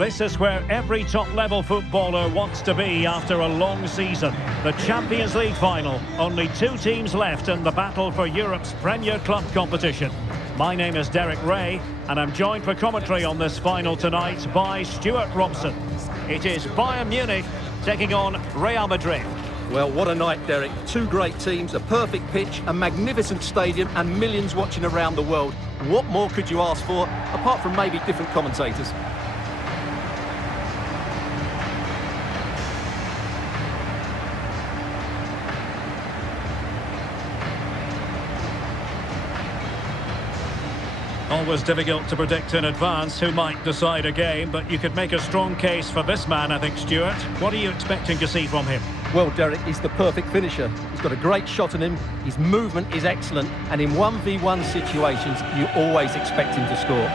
This is where every top-level footballer wants to be after a long season. The Champions League final. Only two teams left in the battle for Europe's Premier Club competition. My name is Derek Ray, and I'm joined for commentary on this final tonight by Stuart Robson. It is Bayern Munich taking on Real Madrid. Well, what a night, Derek. Two great teams, a perfect pitch, a magnificent stadium, and millions watching around the world. What more could you ask for, apart from maybe different commentators? Always difficult to predict in advance who might decide a game, but you could make a strong case for this man, I think, Stuart. What are you expecting to see from him? Well, Derek, he's the perfect finisher. He's got a great shot on him, his movement is excellent, and in 1v1 situations, you always expect him to score.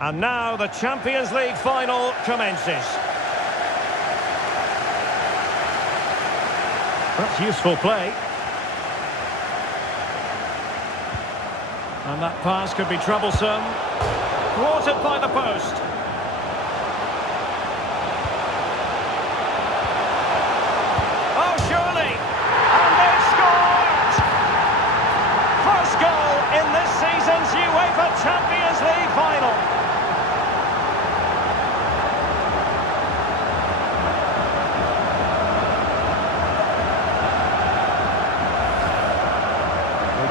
And now the Champions League final commences. That's useful play. And that pass could be troublesome. Thwarted by the post. Oh, surely! And they've scored! First goal in this season's UEFA Champions League final.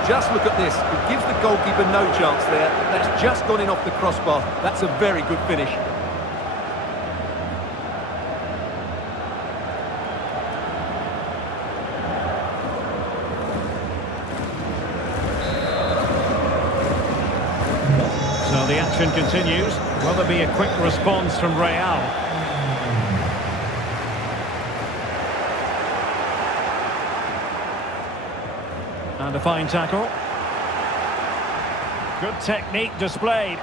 Just look at this. It gives the goalkeeper no chance there. That's just gone in off the crossbar. That's a very good finish. So the action continues. Will there be a quick response from Real? And a fine tackle. Good technique displayed.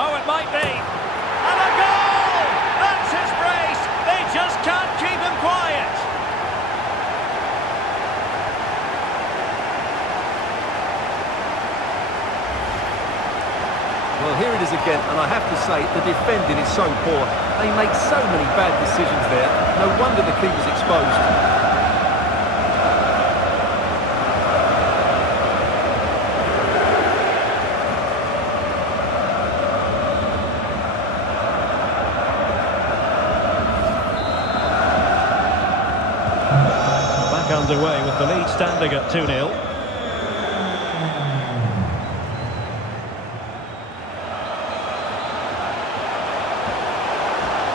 Oh, it might be. And a goal! That's his brace. They just can't keep him quiet. Well, here it is again, and I have to say, the defending is so poor. They make so many bad decisions there. No wonder the keeper's exposed. Underway with the lead standing at 2-0.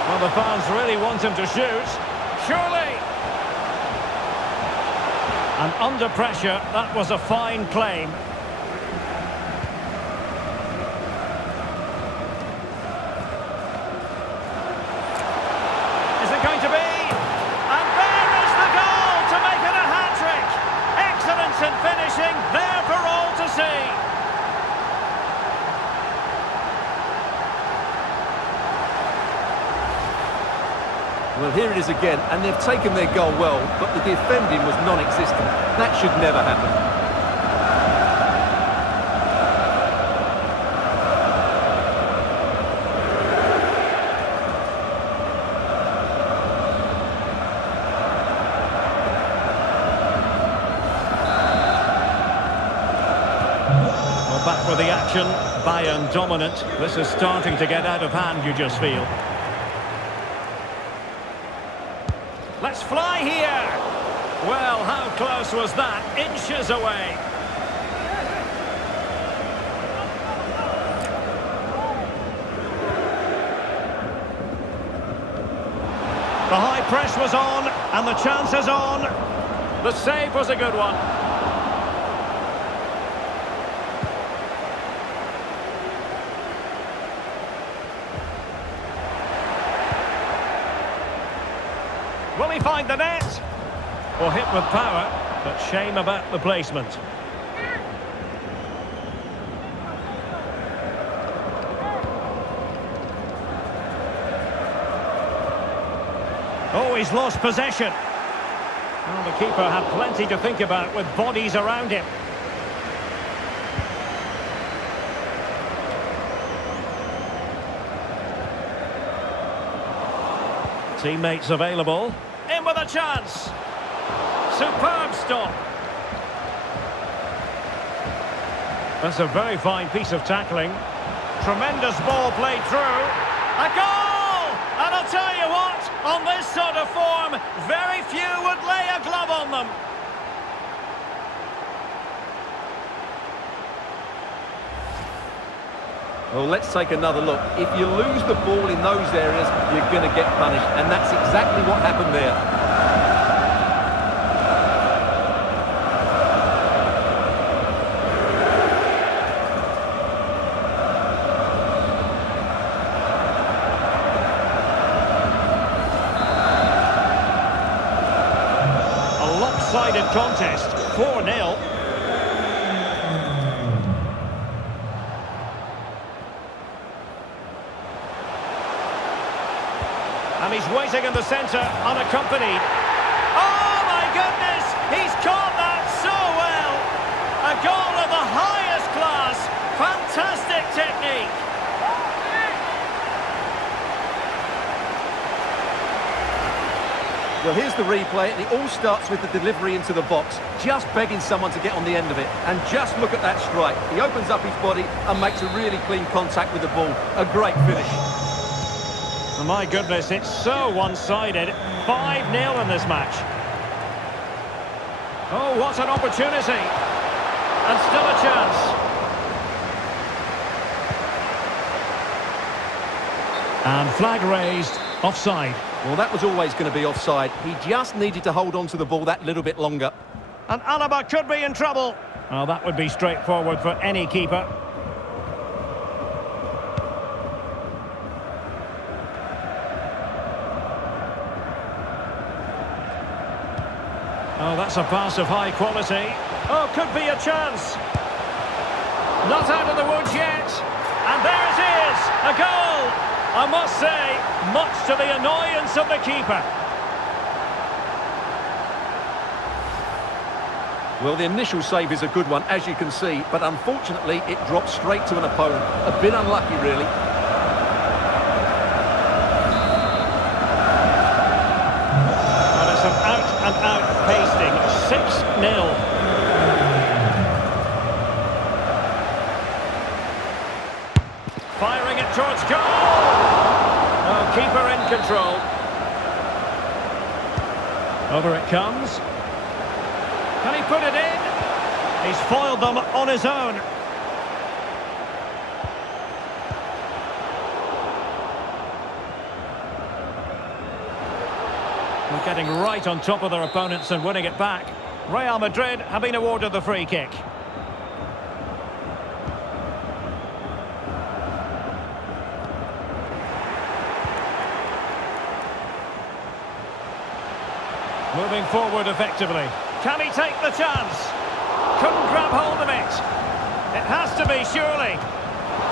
Well, the fans really want him to shoot. Surely! And under pressure, that was a fine claim. Is it going to be? And finishing there for all to see. Well, here it is again, and they've taken their goal well, but the defending was non-existent. That should never happen. Back with the action, Bayern dominant. This is starting to get out of hand, you just feel. Let's fly here! Well, how close was that? Inches away. The high press was on, and the chance is on. The save was a good one. Will he find the net? Or hit with power, but shame about the placement. Oh, he's lost possession. Well, the keeper had plenty to think about with bodies around him. Teammates available. In with a chance. Superb stop. That's a very fine piece of tackling. Tremendous ball played through. A goal! And I'll tell you what, on this sort of form, very few would lay a glove on them. Well, let's take another look. If you lose the ball in those areas, you're going to get punished. And that's exactly what happened there. Lopsided contest, 4-0. And he's waiting in the centre, unaccompanied. Oh my goodness, he's caught that so well. A goal of the highest class, fantastic technique. Well, here's the replay, and it all starts with the delivery into the box. Just begging someone to get on the end of it. And just look at that strike. He opens up his body and makes a really clean contact with the ball. A great finish. Oh my goodness, it's so one-sided. 5-0 in this match. Oh, what an opportunity. And still a chance. And flag raised, offside. Well, that was always going to be offside. He just needed to hold on to the ball that little bit longer. And Alaba could be in trouble. Oh, that would be straightforward for any keeper. Oh, that's a pass of high quality. Oh, could be a chance. Not out of the woods yet. And there it is, a goal. I must say, much to the annoyance of the keeper. Well, the initial save is a good one, as you can see, but unfortunately it dropped straight to an opponent. A bit unlucky, really. And it's an out-and-out pasting, 6-0. Firing it towards goal! Oh, keeper in control. Over it comes. Can he put it in? He's foiled them on his own. They're getting right on top of their opponents and winning it back. Real Madrid have been awarded the free kick. Moving forward effectively. Can he take the chance? Couldn't grab hold of it. It has to be, surely.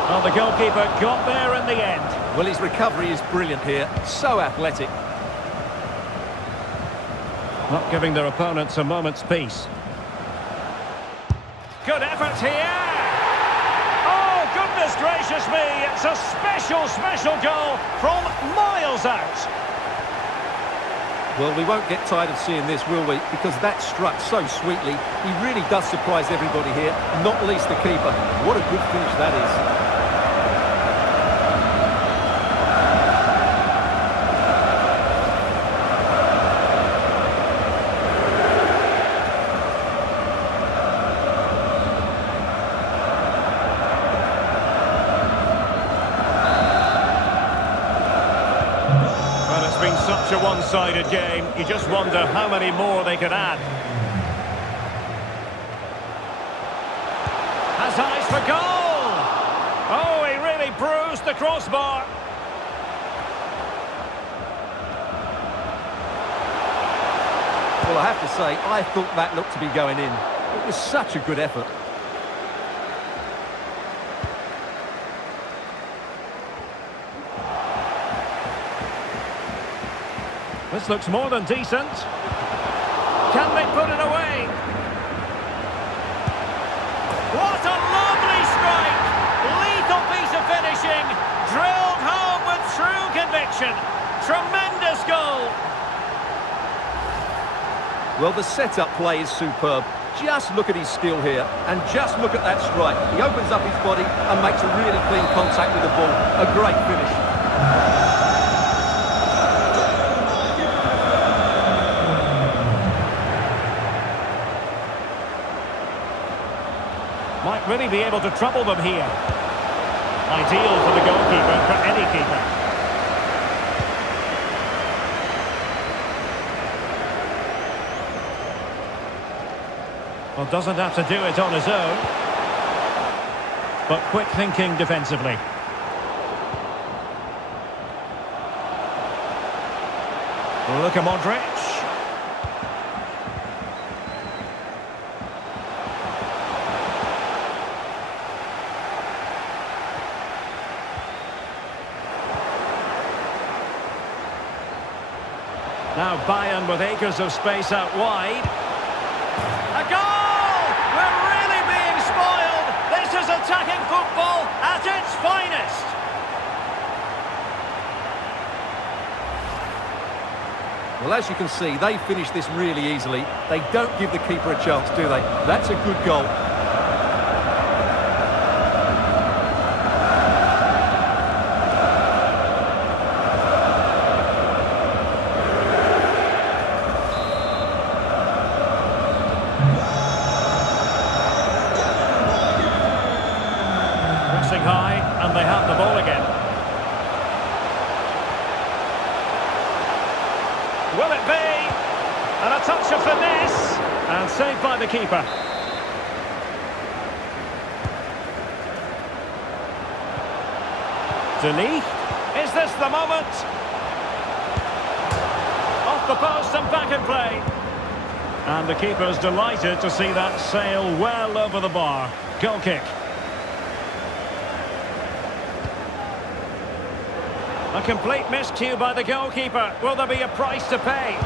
Well, the goalkeeper got there in the end. Well, his recovery is brilliant here. So athletic. Not giving their opponents a moment's peace. Good effort here. Oh, goodness gracious me. It's a special goal from miles out. Well, we won't get tired of seeing this, will we? Because that struck so sweetly. He really does surprise everybody here, not least the keeper. What a good finish that is. Been such a one-sided game, you just wonder how many more they could add. Has eyes for goal! Oh, he really bruised the crossbar. Well, I have to say, I thought that looked to be going in. It was such a good effort. This looks more than decent. Can they put it away? What a lovely strike! Lethal piece of finishing, drilled home with true conviction. Tremendous goal! Well, the set-up play is superb. Just look at his skill here, and just look at that strike. He opens up his body and makes a really clean contact with the ball. A great finish. Might really be able to trouble them here. Ideal for the goalkeeper, for any keeper. Well, doesn't have to do it on his own. But quick thinking defensively. Look at Modric. Now Bayern with acres of space out wide. A goal! We're really being spoiled. This is attacking football at its finest. Well, as you can see, they finish this really easily. They don't give the keeper a chance, do they? That's a good goal. Pressing high, and they have the ball again. Will it be? And a touch of finesse. And saved by the keeper. Denis. Is this the moment? Off the post and back in play. And the keeper's delighted to see that sail well over the bar. Goal kick. A complete miscue by the goalkeeper. Will there be a price to pay?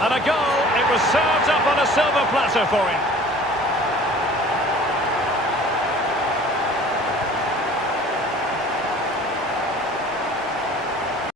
And a goal. It was served up on a silver platter for him.